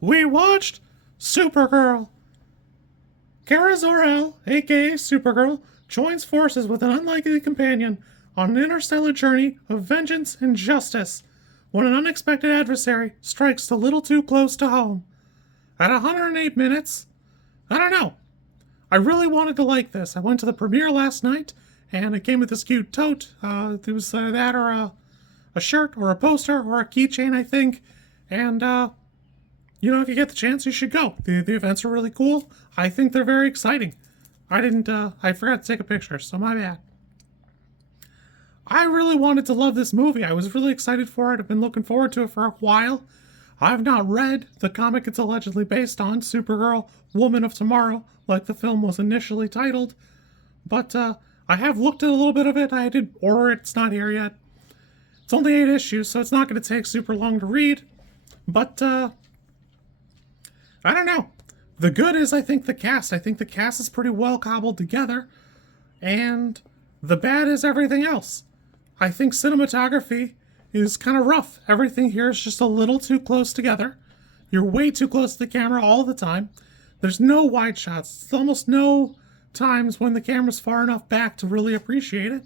We watched Supergirl. Kara Zor-El, aka Supergirl, joins forces with an unlikely companion on an interstellar journey of vengeance and justice when an unexpected adversary strikes a little too close to home. At 108 minutes, I don't know. I really wanted to like this. I went to the premiere last night, and it came with this cute tote. It was that or a shirt or a poster or a keychain, I think. And, if you get the chance, you should go. The events are really cool. I think they're very exciting. I forgot to take a picture, so my bad. I really wanted to love this movie. I was really excited for it. I've been looking forward to it for a while. I've not read the comic it's allegedly based on, Supergirl, Woman of Tomorrow, like the film was initially titled. But I have looked at a little bit of it. I did order it. It's not here yet. It's only 8 issues, so it's not going to take super long to read. But, I don't know. The good is, I think the cast is pretty well cobbled together. And the bad is everything else. I think cinematography is kind of rough. Everything here is just a little too close together. You're way too close to the camera all the time. There's no wide shots. There's almost no times when the camera's far enough back to really appreciate it.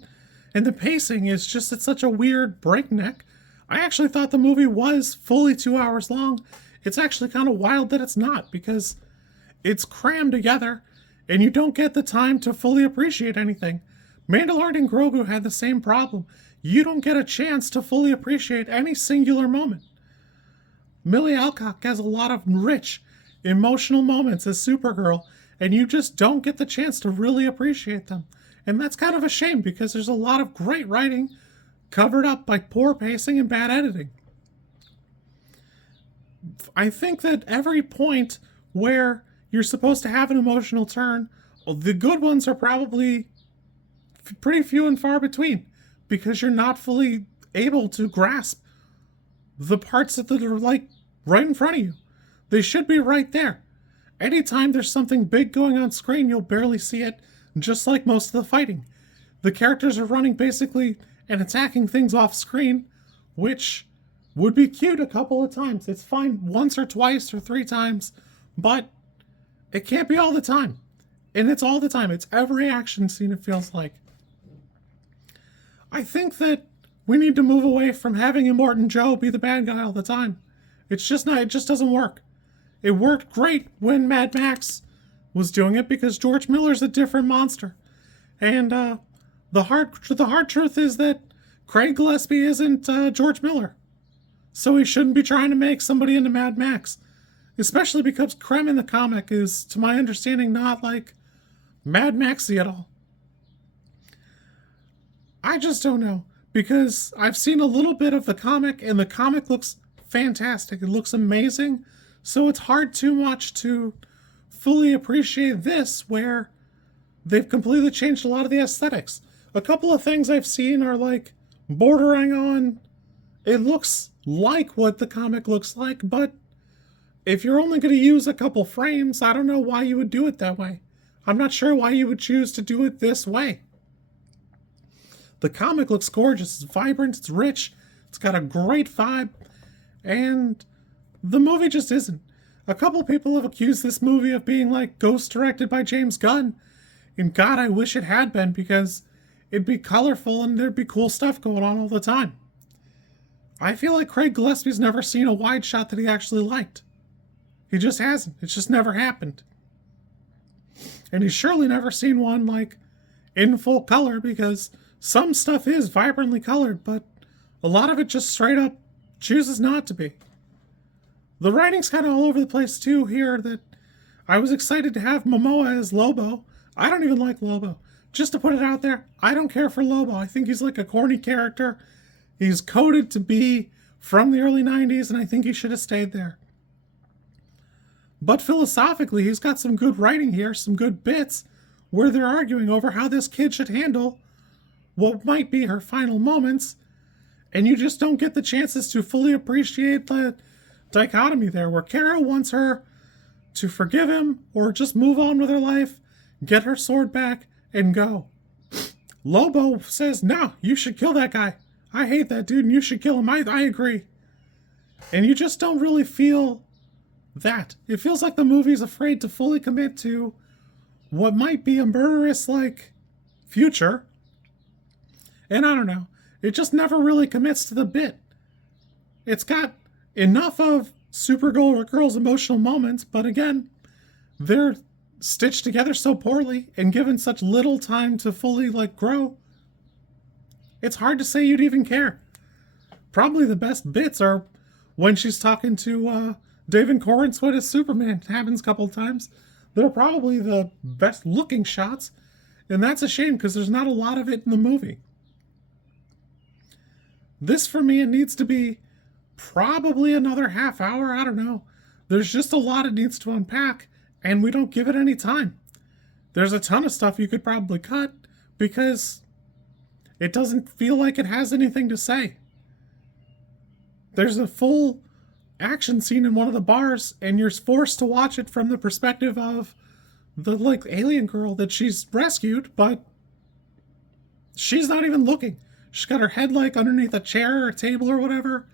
And the pacing is just at such a weird breakneck. I actually thought the movie was fully 2 hours long. It's actually kind of wild that it's not, because it's crammed together and you don't get the time to fully appreciate anything. Mandalorian and Grogu had the same problem. You don't get a chance to fully appreciate any singular moment. Millie Alcock has a lot of rich, emotional moments as Supergirl, and you just don't get the chance to really appreciate them. And that's kind of a shame, because there's a lot of great writing covered up by poor pacing and bad editing. I think that every point where you're supposed to have an emotional turn, the good ones are probably pretty few and far between, because you're not fully able to grasp the parts that are like right in front of you. They should be right there. Anytime there's something big going on screen, you'll barely see it, just like most of the fighting. The characters are running basically and attacking things off screen, which would be cute a couple of times. It's fine once or twice or 3 times, but it can't be all the time. And it's all the time. It's every action scene, it feels like. I think that we need to move away from having Immortan Joe be the bad guy all the time. It just doesn't work. It worked great when Mad Max was doing it, because George Miller's a different monster. And the hard truth is that Craig Gillespie isn't George Miller. So he shouldn't be trying to make somebody into Mad Max. Especially because Krem in the comic is, to my understanding, not like Mad Maxy at all. I just don't know, because I've seen a little bit of the comic, and the comic looks fantastic. It looks amazing. So it's hard too much to fully appreciate this, where they've completely changed a lot of the aesthetics. A couple of things I've seen are like bordering on, it looks like what the comic looks like, but if you're only going to use a couple frames, I don't know why you would do it that way. I'm not sure why you would choose to do it this way. The comic looks gorgeous. It's vibrant. It's rich. It's got a great vibe. And the movie just isn't. A couple people have accused this movie of being like ghost directed by James Gunn. And God, I wish it had been, because it'd be colorful and there'd be cool stuff going on all the time. I feel like Craig Gillespie's never seen a wide shot that he actually liked. He just hasn't. It's just never happened. And he's surely never seen one like in full color, because some stuff is vibrantly colored, but a lot of it just straight up chooses not to be. The writing's kind of all over the place too here. That I was excited to have Momoa as Lobo. I don't even like Lobo. Just to put it out there, I don't care for Lobo. I think he's like a corny character. He's coded to be from the early 90s, and I think he should have stayed there. But philosophically, he's got some good writing here, some good bits, where they're arguing over how this kid should handle what might be her final moments, and you just don't get the chances to fully appreciate the dichotomy there, where Kara wants her to forgive him or just move on with her life, get her sword back, and go. Lobo says, no, you should kill that guy. I hate that dude, and you should kill him. I agree. And you just don't really feel that. It feels like the movie's afraid to fully commit to what might be a murderous, future. And I don't know. It just never really commits to the bit. It's got enough of Supergirl's emotional moments, but again, they're stitched together so poorly and given such little time to fully, grow. It's hard to say you'd even care. Probably the best bits are when she's talking to David Corenswet as Superman. It happens a couple of times. They're probably the best looking shots, and that's a shame because there's not a lot of it in the movie. This, for me, it needs to be probably another half hour. I don't know. There's just a lot it needs to unpack, and we don't give it any time. There's a ton of stuff you could probably cut because it doesn't feel like it has anything to say. There's a full action scene in one of the bars, and you're forced to watch it from the perspective of the alien girl that she's rescued, but she's not even looking. She's got her head underneath a chair or a table or whatever,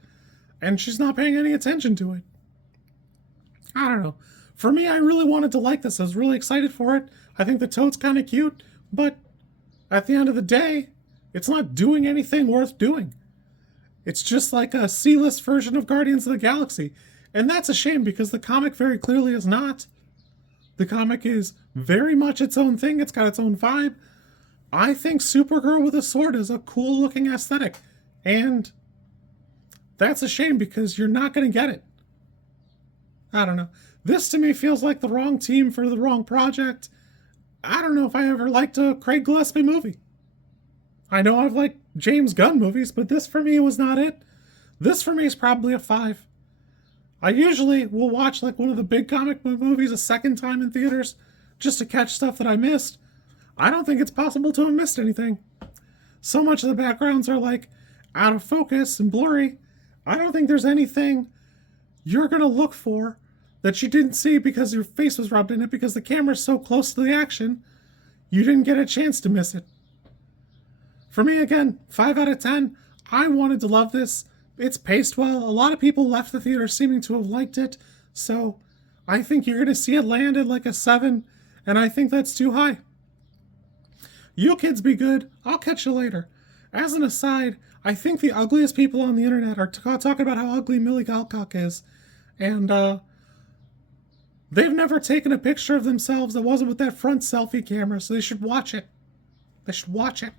and she's not paying any attention to it. I don't know. For me, I really wanted to like this. I was really excited for it. I think the toad's kind of cute, but at the end of the day, it's not doing anything worth doing. It's just like a C-list version of Guardians of the Galaxy. And that's a shame because the comic very clearly is not. The comic is very much its own thing. It's got its own vibe. I think Supergirl with a sword is a cool looking aesthetic. And that's a shame because you're not going to get it. I don't know. This to me feels like the wrong team for the wrong project. I don't know if I ever liked a Craig Gillespie movie. I know I've liked James Gunn movies, but this for me was not it. This for me is probably a 5. I usually will watch one of the big comic book movies a second time in theaters just to catch stuff that I missed. I don't think it's possible to have missed anything. So much of the backgrounds are out of focus and blurry. I don't think there's anything you're going to look for that you didn't see because your face was rubbed in it because the camera's so close to the action, you didn't get a chance to miss it. For me, again, 5 out of 10. I wanted to love this. It's paced well. A lot of people left the theater seeming to have liked it. So I think you're going to see it land at a 7. And I think that's too high. You kids be good. I'll catch you later. As an aside, I think the ugliest people on the internet are talking about how ugly Millie Alcock is. And they've never taken a picture of themselves that wasn't with that front selfie camera. So they should watch it. They should watch it.